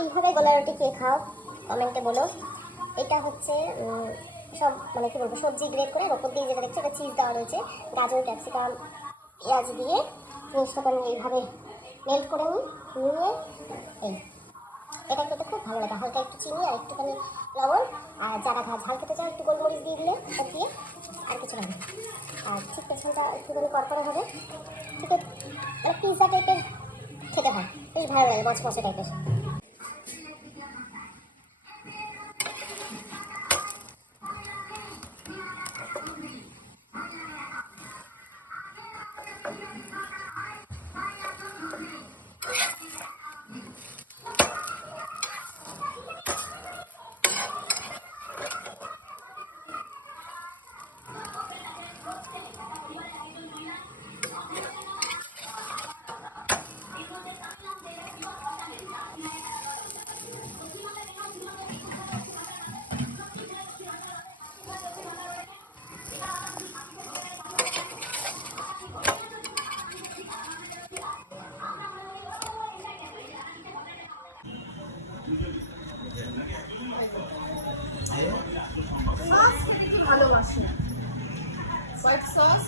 এইভাবে গোলা রুটি কে খাও কমেন্টে বলো। এটা হচ্ছে সব মানে কি বলবো সবজি গ্রেড করে ওপর দিয়ে যেটা দেখছো এটা চিজ দেওয়া রয়েছে, গাজর ক্যাপসিকাম পেঁয়াজ দিয়ে জিনিসটাকে আমি এইভাবে মেল্ট করে নিয়ে এই এটা খেতে খুব ভালো লাগে। হালকা একটু চিনি আর একটুখানি লবণ, আর যারা ঝাল খেতে চাও একটু গোলমরিচ দিয়ে দিলে সব দিয়ে, আর কিছু লাগে। আর ঠিক পেছনটা একটুখানি কড়কড়া হবে, ঠিক মানে পিৎজা টাইপের খেতে হয়, বেশ ভালো লাগে মচমচে টাইপের। সস খেতে কি ভালোবাসে, হোয়াইট সস